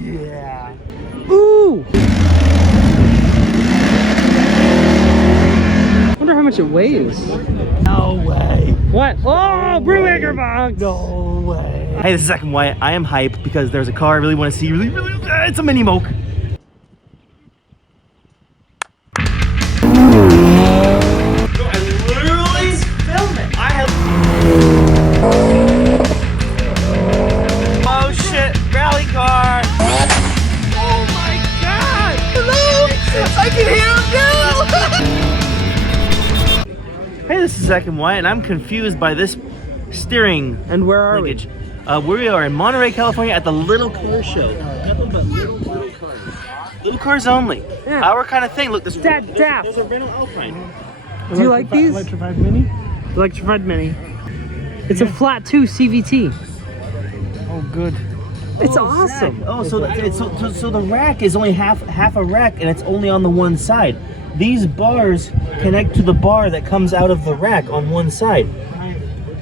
Yeah. Ooh! Wonder how much it weighs. No way. What? Oh, Brubaker box! No way. Hey, this is Zach and Wyatt. I am hyped because there's a car I really want to see. It's a mini moke. Hey, this is Zach and Wyatt, and I'm confused by this steering. And where are linkage. We are in Monterey, California at the Little Car Show. Nothing but little cars. Little cars only. Yeah. Our kind of thing. Look, there's a rental Alpine. Do you like these? Electrified Mini? Electrified Mini. It's a flat 2 CVT. Oh, good. It's awesome. Zach. Oh, so the rack is only half a rack, and it's only on the one side. These bars connect to the bar that comes out of the rack on one side.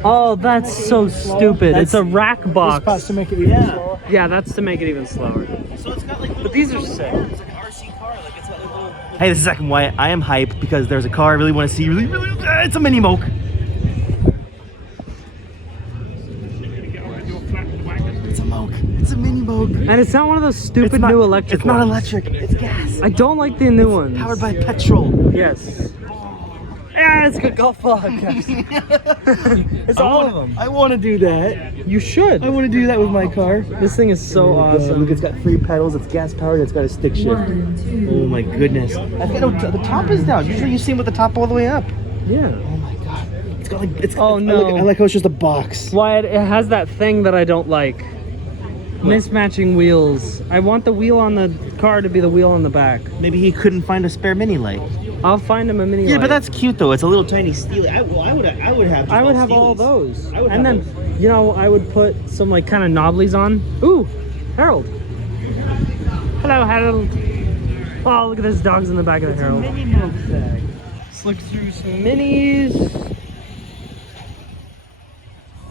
Oh, that's so stupid. It's a rack box. It's to make it even slower. Yeah, that's to make it even slower. So it's got like But these are sick. It's like an RC car. Like it's got like little... Hey, this is Zach and Wyatt. I am hyped because there's a car I really want to see. It's a mini moke. It's a moke. It's a mini moke. And it's not one of those stupid new electric It's not ones. electric. It's gas. I don't like the new ones. Powered by petrol. Yes. Yeah, it's good golf podcast. It's all of them. I want to do that. You should. I want to do that with my car. This thing is so awesome. Look, it's got 3 pedals. It's gas powered. It's got a stick shift. Oh my goodness. I think the top is down. Usually you see them with the top all the way up. Yeah. Oh my god. It's got like. Oh no. I like how it's just a box. Wyatt, it has that thing that I don't like. Mismatching wheels. I want the wheel on the car to be the wheel on the back. Maybe he couldn't find a spare mini light. I'll find him a mini Yeah, light. but that's cute though. It's a little tiny Steely. I would have. I would have all those. I would and have then, you know, I would put some like kind of knobblies on. Ooh, Harold. Hello, Harold. Oh, look at this dog's in the back of the Harold. Mini milk bag. Let's look through some minis.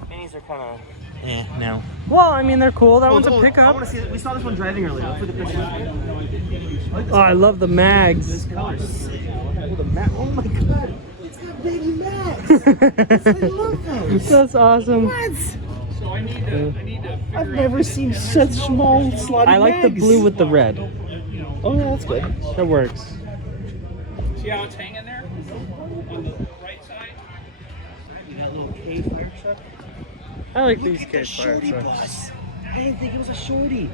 Minis are kind of now. Well, I mean, they're cool. That one's a I pickup. want to see. We saw this one driving earlier. Let's look at this one. Oh, I love the mags. This color's sick. Oh my god. It's got baby mags. I love those. That's awesome. What? I've never seen such small slotty I like the mags. blue with the red. Oh yeah, that's good. That works. See how it's hanging there? On the right side? That little K fire truck. I like these case fire Shorty trucks. bus. I didn't think it was a shorty.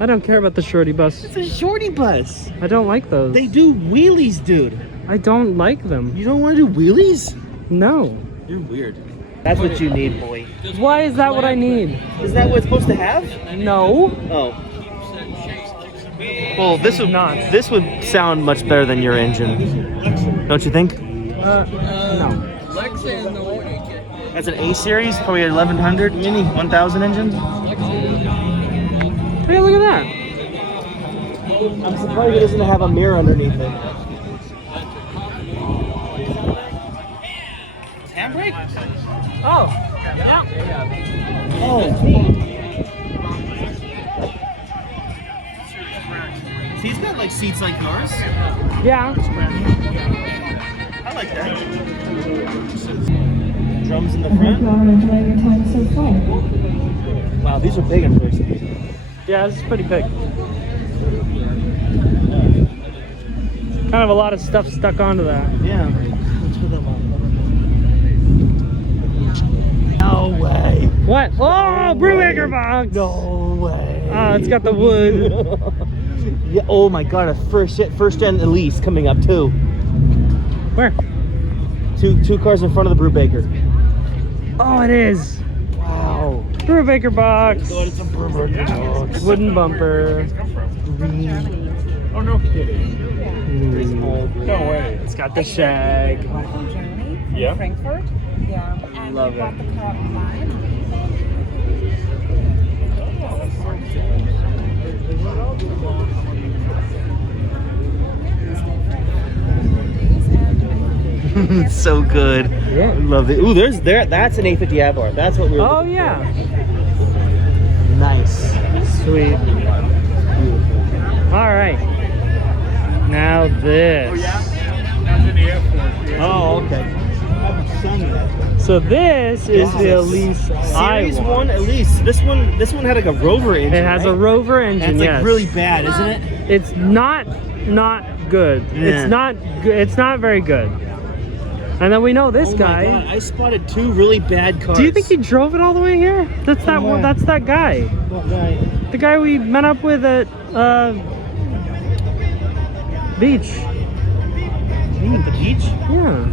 I don't care about the shorty bus. It's a shorty bus. I don't like those. They do wheelies, dude. I don't like them. You don't want to do wheelies? No. You're weird. That's what you need, boy. Why is that what I need? Is that what it's supposed to have? No. Oh. Well, this would sound much better than your engine, don't you think? No. That's an A series, probably an 1100 mini 1000 engine. Hey, look at that. I'm surprised it doesn't have a mirror underneath it. Handbrake? Oh. Yeah. Oh, neat. See, he's got like seats like yours. Yeah. I like that. Drums in the I hope front. you are enjoying your time so far. Wow, these are big in person. Yeah, this is pretty big. Kind of a lot of stuff stuck onto that. Yeah. Let's put them on. No way. What? Oh, Brubaker box. No way. Oh, it's got the wood. Yeah. Oh my god, a first gen Elise coming up too. Where? Two cars in front of the Brubaker. Oh, it is. Wow. Brubaker box. God, it's a Brubaker box. Wooden bumper. Oh, no kidding. No way. It's got the shag. From Germany, from Yeah. Frankfurt. Yeah. And Love we bought it. the car online. It's so good. Yeah. I love it. Ooh, that's an 850 Abar. That's what we were Oh, looking yeah. for. Sweet. All right. Now this. That's in the airport. Oh, okay. So this is the Elise I Series want. 1 Elise. This one had like a Rover engine. It has a right? Rover And engine. it's like Yes. really bad, isn't it? It's not good. Yeah. It's not good. It's not very good. And then we know this Oh my guy. God, I spotted 2 really bad cars. Do you think he drove it all the way here? That's that one. That's that guy. What guy? The guy we met up with at beach. At the beach? Yeah.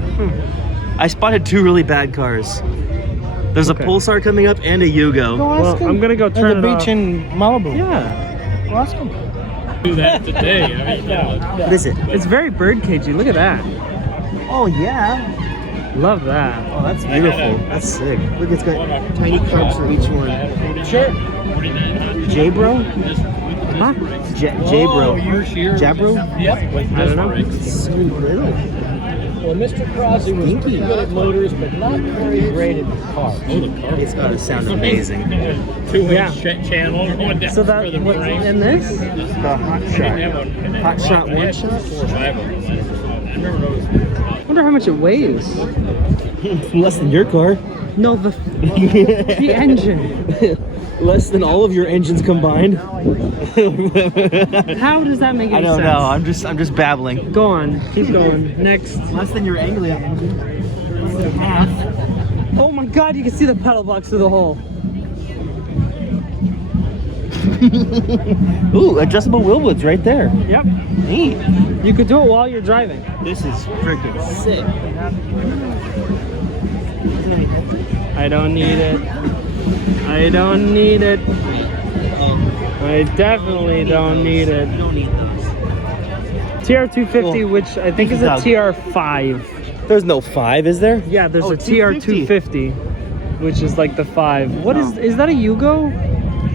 I spotted 2 really bad cars. There's Okay. a Pulsar coming up and a Yugo. Well, I'm gonna go turn At the it beach off. in Malibu. Yeah. Awesome. Do that today. I mean, What is it? It's very bird cagey. Look at that. Oh yeah. Love that. Oh, that's beautiful. That's sick. Look, it's got tiny carbs for each one. Sure. J-Bro? Huh? J-Bro. Jabro? Yep. I don't know. So little. Well, Mr. Crosby was pretty good at motors, but not very great at cars. Oh, the car. It's gotta sound amazing. 2-inch Yeah. channel going down So for that the what's brakes. in this? The hot shot. Hot shot, one shot? 4 or 5 of them. I remember those. Wonder how much it weighs. Less than your car. No, the engine. Less than all of your engines combined. How does that make any I don't sense? know. I'm just babbling. Go on. Keep going. Next. Less than your Anglia engine. Less than half. Oh my God! You can see the pedal box through the hole. Ooh, adjustable wheel wells right there. Yep. Neat. You could do it while you're driving. This is freaking sick. I don't need it. I don't need it. I definitely don't need it. You don't need those. TR250, Well, which I think is a Dog. TR5. There's no 5, is there? Yeah, there's Oh, a TR250, which is like the 5. What is that? A Yugo?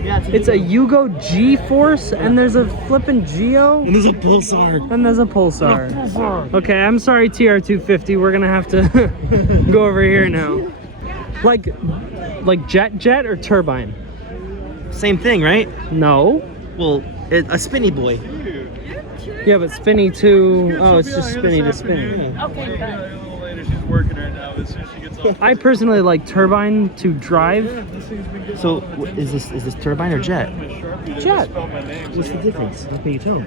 Yeah, It's a Yugo G-Force, and there's a flippin' Geo, And there's a Pulsar. and there's a Pulsar. Okay, I'm sorry, TR250. We're gonna have to go over here now. Like jet or turbine? Same thing, right? No. Well, a spinny boy. Yeah, but spinny to. Oh, it's just spinny to spinny. She's working right now. As soon as she gets off. I personally like turbine to drive. So, is this turbine or jet? Jet, What's the difference? What can you tell?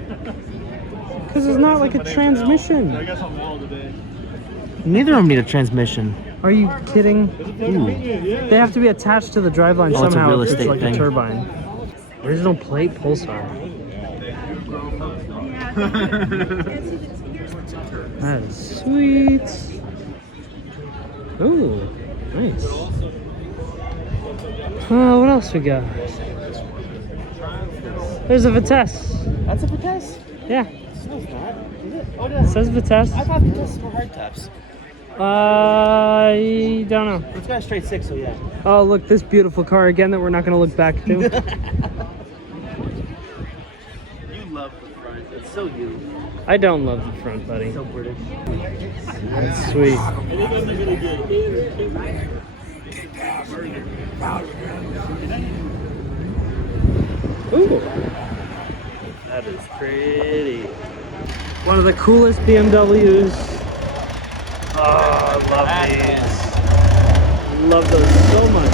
because it's not like a transmission. I guess I'm out today. Neither of them need a transmission. Are you kidding? Ooh. They have to be attached to the driveline Oh, it's a somehow. real if estate like thing. a turbine. Original plate Pulsar. That is sweet. Ooh, nice. What else we got? There's a Vitesse. That's a Vitesse? Yeah, No, it's not. Is it? Oh, it it says Vitesse. I thought Vitesse were hardtops. I don't know. It's got a straight 6, so yeah. Oh, look, this beautiful car again that we're not going to look back to. You love the front. It's so you. I don't love the front, buddy. So British. That's sweet. Ooh, that is pretty. One of the coolest BMWs. Oh, I love these. Love those so much.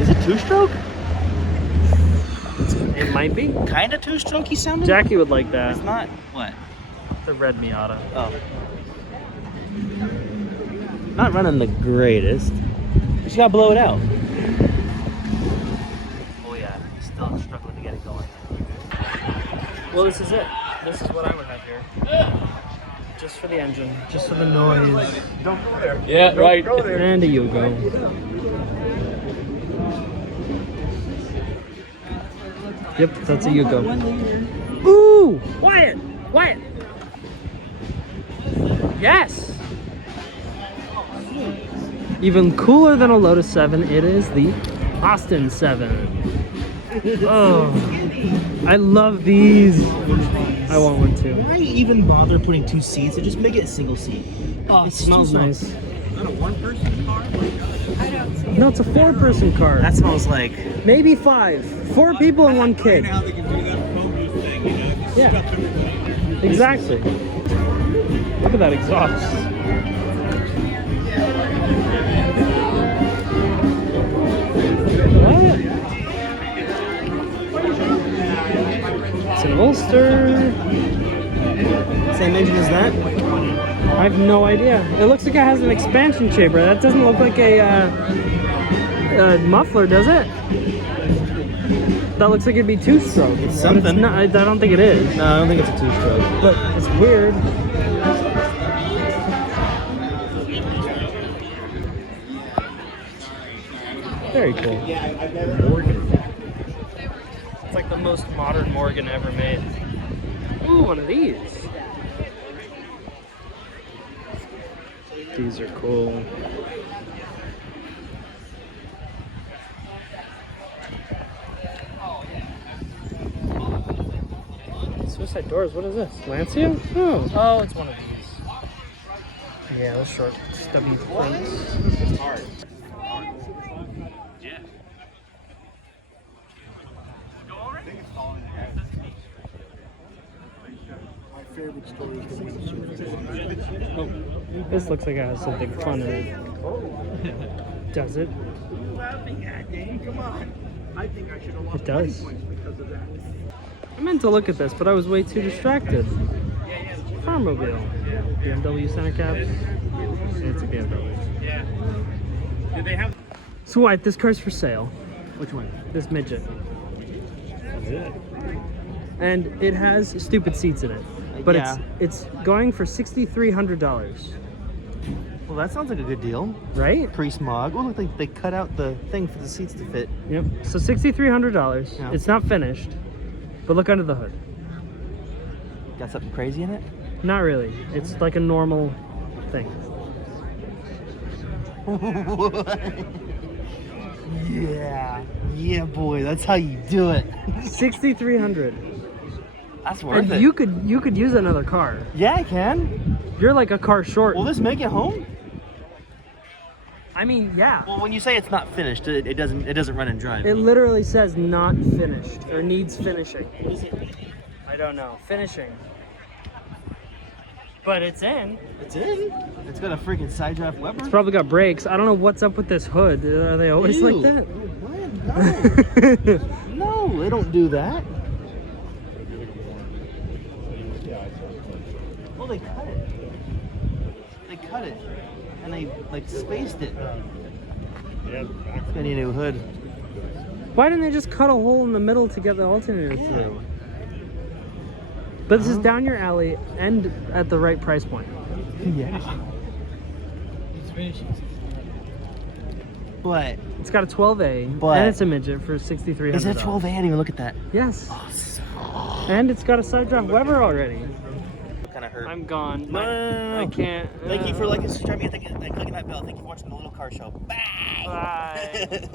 Is it two-stroke? It might be. Kind of two-stroke, you sounded? Jackie would like that. It's not. What? The red Miata. Oh. Not running the greatest. Just gotta blow it out. Oh yeah, still struggling to get it going. Well, this is it. This is what I would have here. Just for the engine, just for the noise. Yeah, right. And a Yugo. Yep, that's a Yugo. Ooh! Wyatt! Wyatt! Yes! Even cooler than a Lotus 7, it is the Austin 7. Oh, I love these. I want one too. Why even bother putting 2 seats and just make it a single seat? Oh, it smells nice. I don't see No, it's a 4-person car. That smells like. Maybe 5. 4 people and 1 kid. Yeah. Exactly. Look at that exhaust. What? It's an Ulster. Same engine as that? I have no idea. It looks like it has an expansion chamber. That doesn't look like a muffler, does it? That looks like it'd be 2-stroke. It's But something. not, I don't think it is. No, I don't think it's a 2-stroke. But it's weird. Very cool. It's like the most modern Morgan ever made. Ooh, one of these. These are cool. Suicide doors, what is this? Lancia? Oh, it's one of these. Yeah, those short, stubby fronts. It's hard. This looks like it has something fun in it. Does it? It does. I meant to look at this, but I was way too distracted. Farmobile. BMW center caps. It's a BMW. Did they have? So White, this car's for sale. Which one? This midget. And it has stupid seats in it. But Yeah. it's going for $6,300. Well, that sounds like a good deal. Right? Pre-smog. Oh, look, they cut out the thing for the seats to fit. Yep. So $6,300. Yeah. It's not finished. But look under the hood. Got something crazy in it? Not really. It's like a normal thing. Yeah. Yeah, boy. That's how you do it. $6,300. That's worth And it. you could use another car. Yeah, I can. You're like a car short. Will this make it home? I mean, yeah. Well, when you say it's not finished, it doesn't run and drive. It literally says not finished or needs finishing. I don't know. Finishing. But it's in. It's in. It's got a freaking side drive Weber. It's probably got brakes. I don't know what's up with this hood. Are they always Ew. like that? What? No. No, they don't do that. Well, they cut it. They cut it, and they like spaced it. It's got a new hood. Why didn't they just cut a hole in the middle to get the alternator through? But this is down your alley and at the right price point. Yeah. But It's got a 12A But- and it's a midget for $6,300. is it a 12A? I didn't even look at that. Yes. And it's got a side drive Weber already. Kind of hurt. I'm gone. No. I can't. Thank you for liking, subscribing, and clicking that bell. Thank you for watching the Little Car Show. Bye. Bye.